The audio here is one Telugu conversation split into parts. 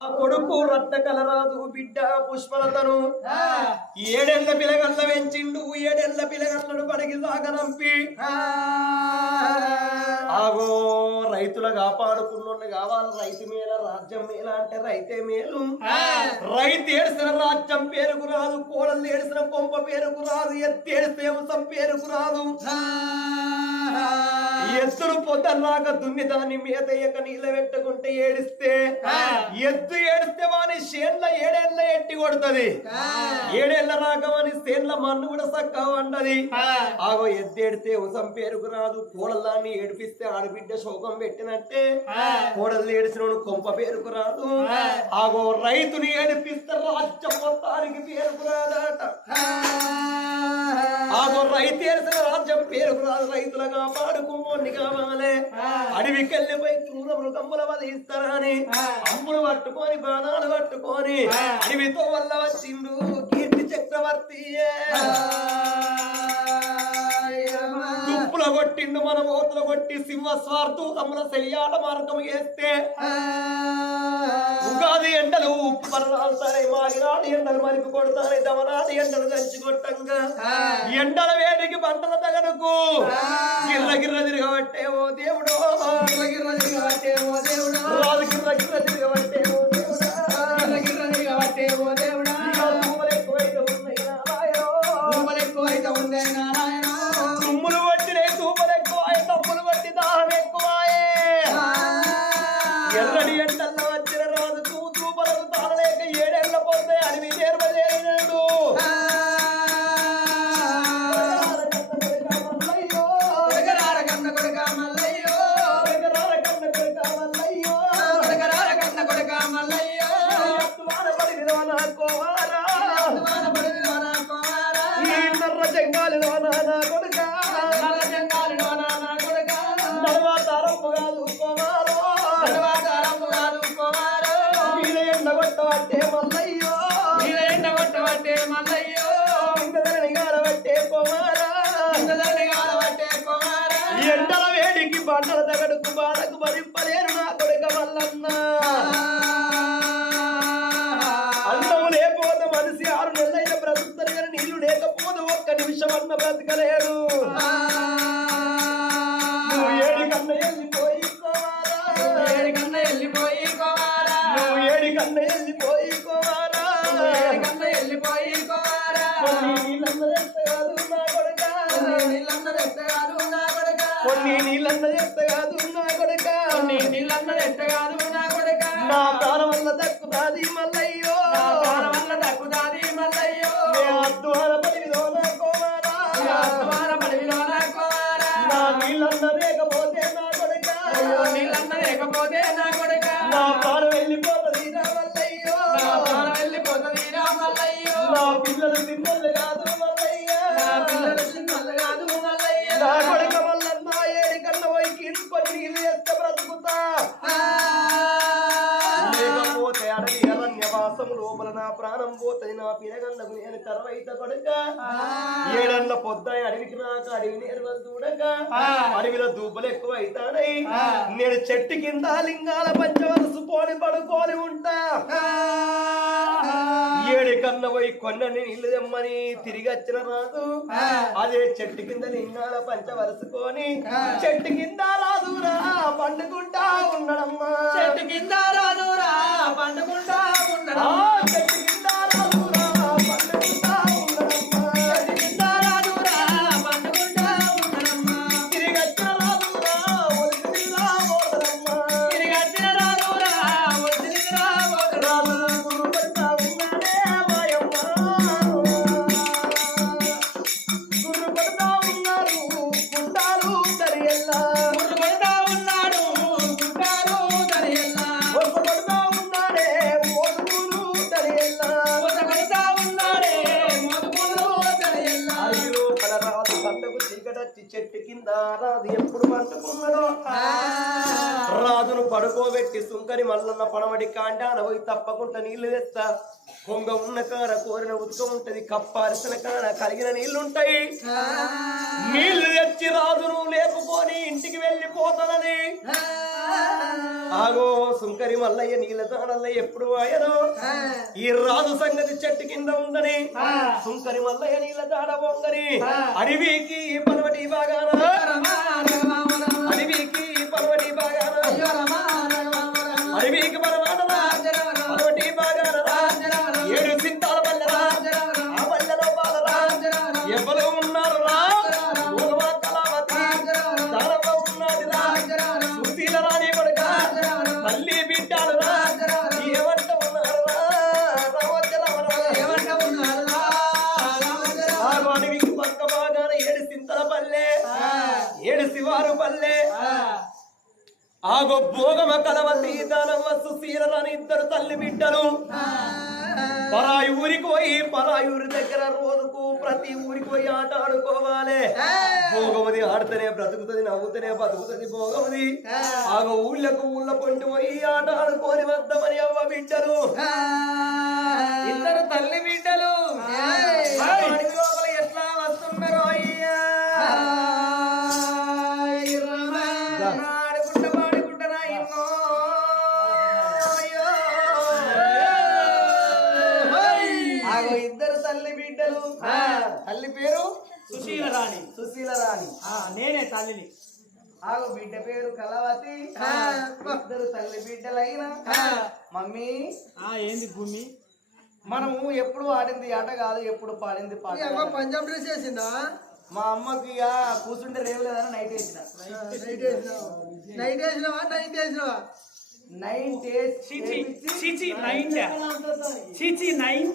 ఆ కొడుకు రత్న కలరాజు బిడ్డ పుష్పలతను. ఏడెళ్ళ పిలగల్ల వెంచిండు ఏడెళ్ళ పిలగల్లను పడికి సాగనంపి ఆగో రైతుల కాపాడుకున్నోళ్ళు కావాలి రైతు మేల రాజ్యం మేల అంటే రైతే మేలు. రైతు ఏడిసిన రాజ్యం పేరుకు రాదు కోడలు ఏడిసిన కొంప పేరుకు రాదు ఎత్తి ఏడిస్తే వంశం పేరుకు రాదు. ఎత్తులు పొద్దున్నాక దున్ని దాన్ని మేతయ్యక నీళ్ళ పెట్టుకుంటే ఏడిస్తే ఎత్తు ఏడిస్తే వాని చేన్ల ఏడేళ్ళ ఎట్టి కొడుతుంది? ఏడేళ్ళ రాకమని చేన్ల మన్ను కూడా సక్క వండది. ఆగో ఎద్దు ఏడితే ఉసం పేరుకు రాదు కోడల్లాన్ని ఏడిపిస్తే ఆడబిడ్డ శోకం పెట్టినట్టే కోడల్ని ఏడిసిన కొంప పేరుకు రాదు. ఆగో రైతుని ఏడిపిస్తే రాజ్యం మొత్తానికి పేరుకు రాదట. ఆగో రైతు ఏడిసిన రాజ్యం పేరుకు రాదు రైతులుగా పాడుకుమ్మోని కావాలి. అడవికెళ్ళిపోయి క్రూర మృగముల వధిస్తారని అమ్ములు పట్టుకొని బాణాలు పట్టుకొని అడవితో వల్ల వచ్చిండు కీర్తి చక్రవర్తి తుప్పుల కొట్టిండు మన ఓతుల కొట్టి సింహ స్వార్థు తమ్ముల శల్యాట మార్గం వేస్తే. ఉగాది ఎండలు ఉప్పరాల్తాయి మాగినాడు ఎండలు మరికి కొడతాయి దమనాడు ఎండలు దంచి కొట్టంగా. ఎండల వేడికి పంటల తగడుకు గిర్ర గిర్ర తిరగబట్టే ఓ దేవుడు. రాజు గిర్ర గిర్ర తిరగబట్టే ఎండల వేడికి బండల తగడుకు బాధకు భరింపలేరు నా కొడుక మల్లన్న అన్నము లేకపోతే మనిషి ఆరు నెలలైన బ్రతుకుతారు కానీ నీళ్ళు లేకపోతే ఒక్క నిమిషం అన్న బ్రతకలేడు కొన్ని నీళ్ళన్న ఎత్త కాదు నా కొడుక. నా ప్రాణం వల్ల దక్కుతాది మల్లయ్యో. నే అద్వార పడివిలో నా కుమారా. నా నీళ్ళన్న లేకపోతే నా కొడుక. లేకపోతే నా కొడుక. నా ప్రాణం అడవి అరణ్యవాసం లోపల నా ప్రాణం పోతుంది నా నేను కొడుక పొద్దాయి అడవికి రాక అడవి నేర్వలు చూడక. అడవిలో దూపలు ఎక్కువ అవుతానై నేను చెట్టు కింద లింగాల పంచవరసు పోని పడుకోని ఉంటా. ఏడు కన్న పోయి కొన్నని నీళ్ళు తెమ్మని తిరిగి వచ్చిన రాదు అదే చెట్టు కింద లింగాల పంచ వరుసుకొని చెట్టు కింద రాదురా పండుకుంటా ఉండడమ్మా. చెట్టు కింద రాదురా పండుకుంటా ఉండడం చెట్టు రాజును పడుకోబెట్టి సుంకని మల్లన్న పడమడి కాండాన పోయి తప్పకుండా నీళ్ళు తెస్తా కొంగ ఉన్న కాడ కోరిన ఉత్కం ఉంటది కప్ప అరిసిన కాడ కలిగిన నీళ్ళుంటాయి నీళ్ళు తెచ్చి రాజును లేపుకొని ఇంటికి వెళ్ళిపోతానని ఆగో సుంకరి మల్లయ్య నీళ్ళ తాడల్లయ్య ఎప్పుడు ఆయనో ఈ రాజు సంగతి చెట్టు కింద ఉందని. సుంకరి మల్లయ్య నీళ్ళ తాడ బొంగని అడవికి పర్వటి బాగాన ప్రతి ఊరికి పోయి ఆట ఆడుకోవాలి. భోగమది ఆడితేనే బ్రతుకుతుంది నవ్వుతూనే బతుకుతుంది భోగమది ఆగ ఊళ్ళకు ఊళ్ళ పొంటి పోయి ఆట ఆడుకోని వద్దామని అవ్వ బిడ్డలు. ఇద్దరు తల్లి బిడ్డలు. రాణి సుశీల రాణి. ఆ, నేనే తల్లిని. ఆగో బిడ్డ పేరు కలవతి ఇద్దరు తల్లి బిడ్డలైన. మమ్మీ. ఆ ఏంది భూమి? మనము ఎప్పుడు ఆడింది ఆట కాదు ఎప్పుడు పాడింది పాట. పంజాబ్ డ్రెస్ వేసిందా? మా అమ్మకి ఇక కూర్చుంటే రేవులేదని నైట్ వేసిన. నైట్ వేసినావా? నైట్ వేసినావా నైన్ నైన్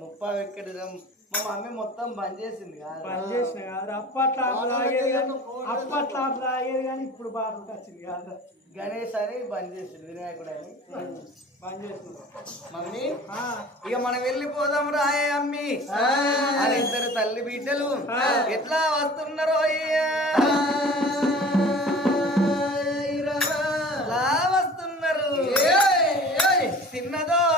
ముప్పై ఎక్కడ మా మమ్మీ మొత్తం బంద్ చేసింది కాదు. చేసిన కాదు. అప్పట్లో ఆపు తాగేది కానీ అప్పట్లో ఆపు తాగేది కానీ ఇప్పుడు వచ్చింది కాదు. గణేష్ అని బంద్ చేసింది వినాయకుడు అని. పని చేసిన మమ్మీ ఇక మనం వెళ్ళిపోదాం రాయే అమ్మి. అని ఇద్దరు తల్లి బిడ్డలు ఎట్లా వస్తున్నారో అయ్యా? వస్తున్నారు? చిన్నదోరా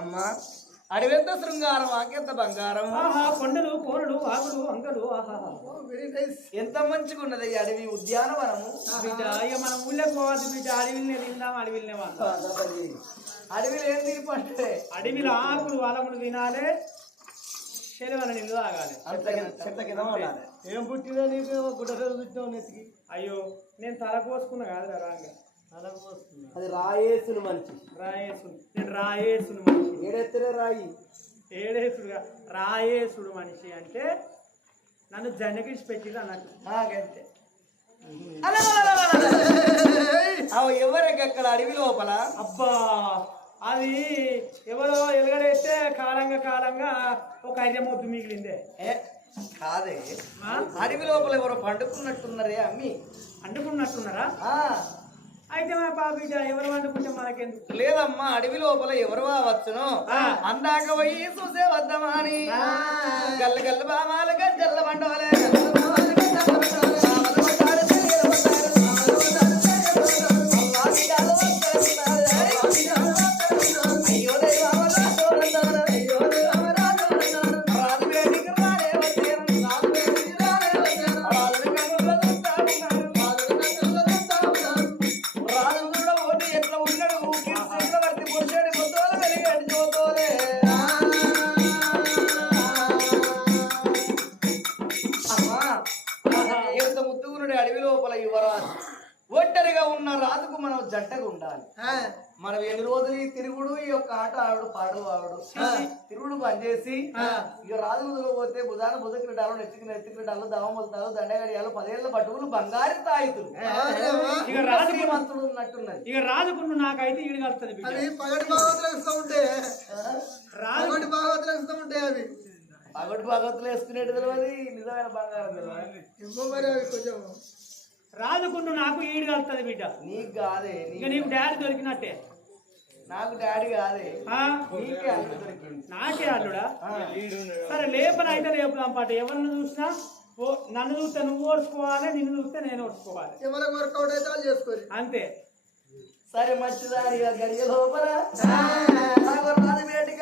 అమ్మా అడివెంత శృంగారం ఆకెంత బంగారం. ఆహా కొండలు కోరలు ఆగులు అంగలు ఆహా. ఎంత మంచిగా ఉన్నది ఈ అడవి ఉద్యానవనము. బిడ్డ ఇక మనం ఊళ్ళకి పోవద్దు బిడ్డ అడవిల్నే తిందాం అడవిల్నే అడవిలో ఏం తీర్పు అంటే అడవిలో ఆకులు వలములు తినాలి తాగాలి. ఏం పుట్టినా నీకు గుడ్డలు చుట్టావు నెత్తికి అయ్యో నేను తల కోసుకున్నా కాదు రాంగా. అది రాయేసులు మంచి రాయేసుడు నేను రాయేసుడు మనిషి ఏడెత్తిన రాయి? ఏడేసుడుగా రాయేసుడు మనిషి అంటే నన్ను జనకిసి పెట్టింది అన్నట్టు. నాకంతే. అవి ఎవరికి అక్కడ అడవి లోపల అబ్బా అది ఎవరో ఎలుగడేస్తే కాలంగా కాలంగా ఒక ఐదు మొద్దు మిగిలిందే ఏ, కాదే? అడవి లోపల ఎవరో పండుకున్నట్టున్నారే అమ్మి అంటుకున్నట్టున్నారా ఆ, అయితే మా పాప బిడ్డ ఎవరు వండుకుంటే మనకెందుకు? లేదమ్మా అడవి లోపల ఎవరు వచ్చును. అందాక పోయి చూసే వద్దామా అని? గల్ల గల్ల బామాలు గజ్జల్ల బండవలే యొక్క ఆట ఆడు పాటలు ఆడు తిరుగుడు బంద్ చేసి ఇక రాజు ముందులో పోతే భుజాన భుజ క్రీడాలు నెత్తికి నెత్తి క్రీడాలు దమ మొదలు దండగడియాలు పదేళ్ళ పట్టుకులు బంగారు తాయితులు. ఇక రాజు శ్రీమంతుడు ఉన్నట్టున్నది. ఇక రాజుకున్న నాకైతే ఈడు అవి పగటి భాగవతులు ఇస్తూ ఉంటే. భాగవతులు ఉంటాయి అవి పగటి భగవతులు వేసుకునేది తెలియదు నిజమైన బంగారం తెలియదు మరి అవి కొంచెం. రాజుకున్న నాకు ఈడు కలుస్తుంది బిడ్డ. నీకు కాదే నీకు డాడీ దొరికినట్టే. నాకు డాడీ కాదే. ఆ? నీకే అల్లుడు. సరే లేపన అయితే లేపుదాం పాట. ఎవరిని చూసినా ఓ నన్ను చూస్తే నువ్వు ఓడ్చుకోవాలి నిన్ను చూస్తే నేను ఓడ్చుకోవాలి ఎవరికి వర్కౌట్ అయితే వాళ్ళు చేసుకోరు. అంతే. సరే మంచిదాని ఇక గడియ లోపల. వేటికి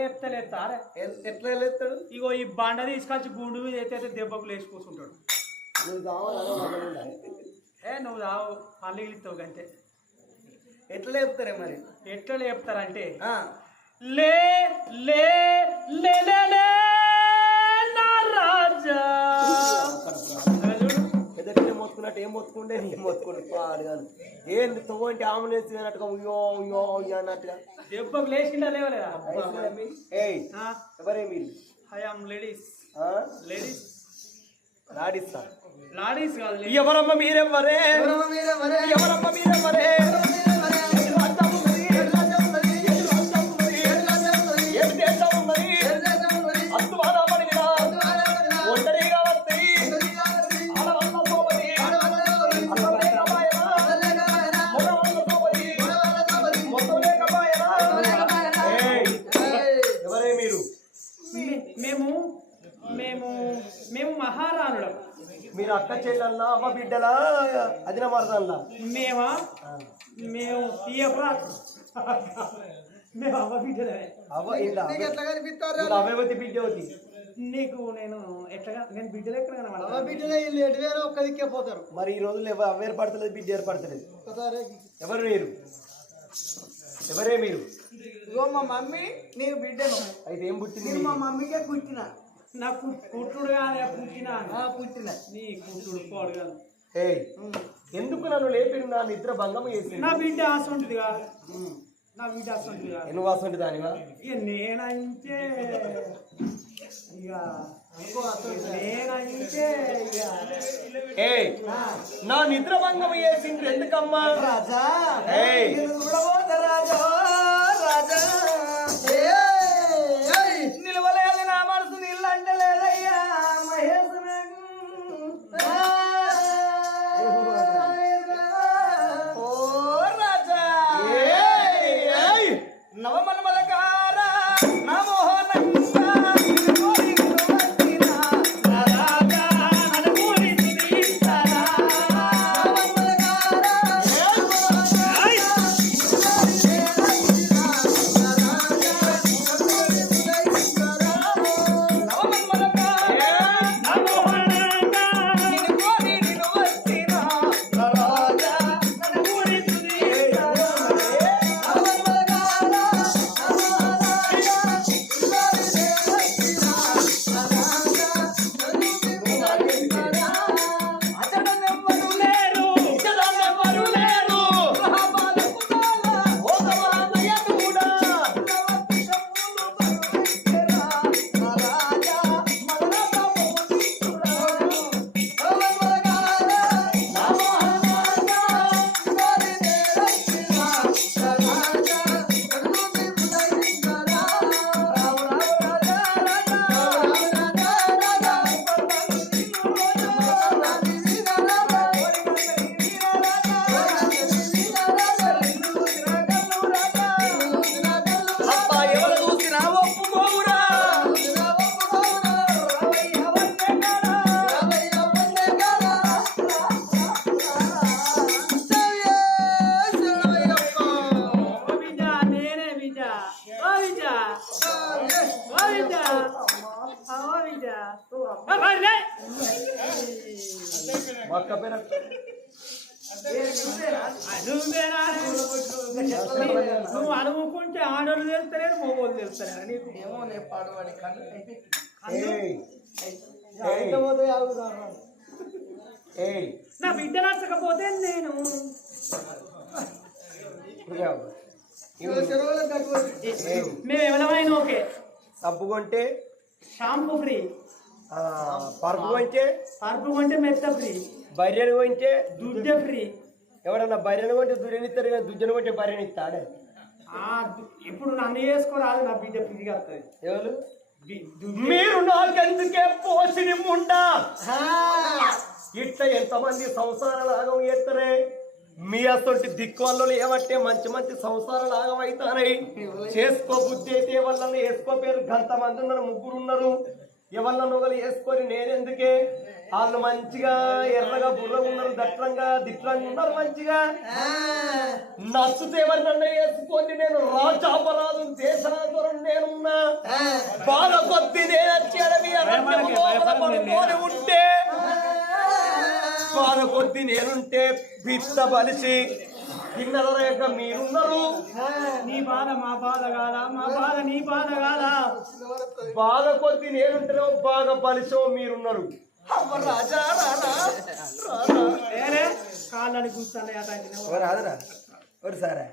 నీ గట్ల లేపుతలే తారే ఎ- ఎట్లా లేస్తాడు ఇగో ఈ బండ తీసుకొచ్చి గుండు మీద అయితే దెబ్బకు లేచి కూర్చుంటాడు ఏ నువ్వు రావు పల్లిగిలిస్తావు గంతే. ఎట్లా లేపుతారే మరి? ఎట్లా లేపుతారంటే ఆ, లే లే లే లే. ఏం మొత్తుకుంటే నీ మొత్తుకుంటే పాడు కాదు. ఏంది తోంటి ఆమెనేసి అన్నట్టుగా ఉయ్యో ఉయ్యో ఉయ్యో అన్నట్టుగా? దెబ్బకు లేచిందా లేవలేదా? ఏయ్ ఎవరే మీరు ఐ ఆమ్ లేడీస్? లేడీస్. రాడిస్తా లాడీస్ కాదు ladies. ఎవరమ్మ మీరెవ్వరే? ఎవరమ్మ మీరెవ్వరే? అక్క చెల్లెల్లా అమ్మ బిడ్డలా అదిన మరదల్లా. మేమా? మేము తీయపా మేము అవ్వ బిడ్డలే. అవ్వ ఇలా నీకు ఎట్లా కనిపిస్తారు అవయవతి బిడ్డవతి నీకు నేను ఎట్లా నేను బిడ్డలు ఎక్కడ అవ బిడ్డలే వీళ్ళు ఒక్క దిక్కే పోతారు. మరి ఈ రోజుల్లో ఎవరు అవ్వ ఏర్పడతలేదు బిడ్డ ఏర్పడతలేదు? ఎవరు మీరు? ఎవరే మీరు? ఇగో మా మమ్మీ నీకు బిడ్డను. అయితే ఏం పుట్టింది నేను మా మమ్మీకే పుట్టిన. నా కు- కుట్టుడు కాదే పుట్టినా ఆ, పుట్టిన నీ కుట్టుడు పోడు కాదు. ఏయ్, ఎందుకు నన్ను లేపి నా నిద్ర భంగం చేసింది. నా బిడ్డ అసొంటిది కాదు నా బిడ్డ అసొంటిది కాదు ఎన్ని వాసంటి దానివా ఇక నేనంటే ఇక నా నిద్ర భంగం చేసింది. ఎందుకమ్మా? రాజా నువ్వు అనుకుంటే ఆడోళ్ళు తెలుస్తలేరు మొగోళ్ళు తెలుస్తలేరు. నీకు ఏమో నే పాడువాడి. నా బిడ్డ నచ్చకపోతే నేను. మేము ఎవరమైనా ఓకే. సబ్బు కొంటే షాంపూ ఫ్రీ. పరుపు కొంటే పరుపు కొంటే మెత్త ఫ్రీ. బర్రెను కొంటే దుడ్డే ఫ్రీ. ఎవడన్నా బర్రెను కొంటే దుర్యనిస్తారు కానీ దుడ్డను కొంటే బర్రెని ఇస్తాడే ఆ, దు- ఇప్పుడు నన్ను చేసుకోరాదు నా బిడ్డ ఫ్రీగా వస్తుంది. ఎవరు? మీరు నాకెందుకే పోసిని ముండా? ఇట్లా ఎంతమంది సంసార లాగం చేస్తారే? మీ అసొంటి దిక్కువల్లో ఏమంటే మంచి మంచి సంసార లాగం అవుతారై చేసుకో బుద్ధి అయితే ఎవరన్నా వేసుకో పేరు. గంత మంది ఉన్నారు ముగ్గురు ఉన్నారు. ఎవరన్నా ఒకరు వేసుకొని నేనెందుకే? వాళ్ళు మంచిగా ఎర్రగా బుర్రగా ఉన్నారు దట్టంగా దిట్లంగా ఉన్నారు మంచిగా. నచ్చితే ఎవరినన్నా వేసుకొని నేను రాజాపరాధం దేశరాజురం నేనున్నా. బాధ కొద్ది నేను ఉంటే బాధ కొద్ది నేనుంటే పిత్త బలిసి కిన్నెల రేఖ మీరున్నారు. నీ బాధ మా బాధ కాదా? మా బాధ నీ బాధ కాదా? బాధ కొద్ది నేనుంటేనే బాగా బలిసో మీరున్నారు. కాళ్ళని కూర్చున్నాయి అతనికి రాదురా. సరే.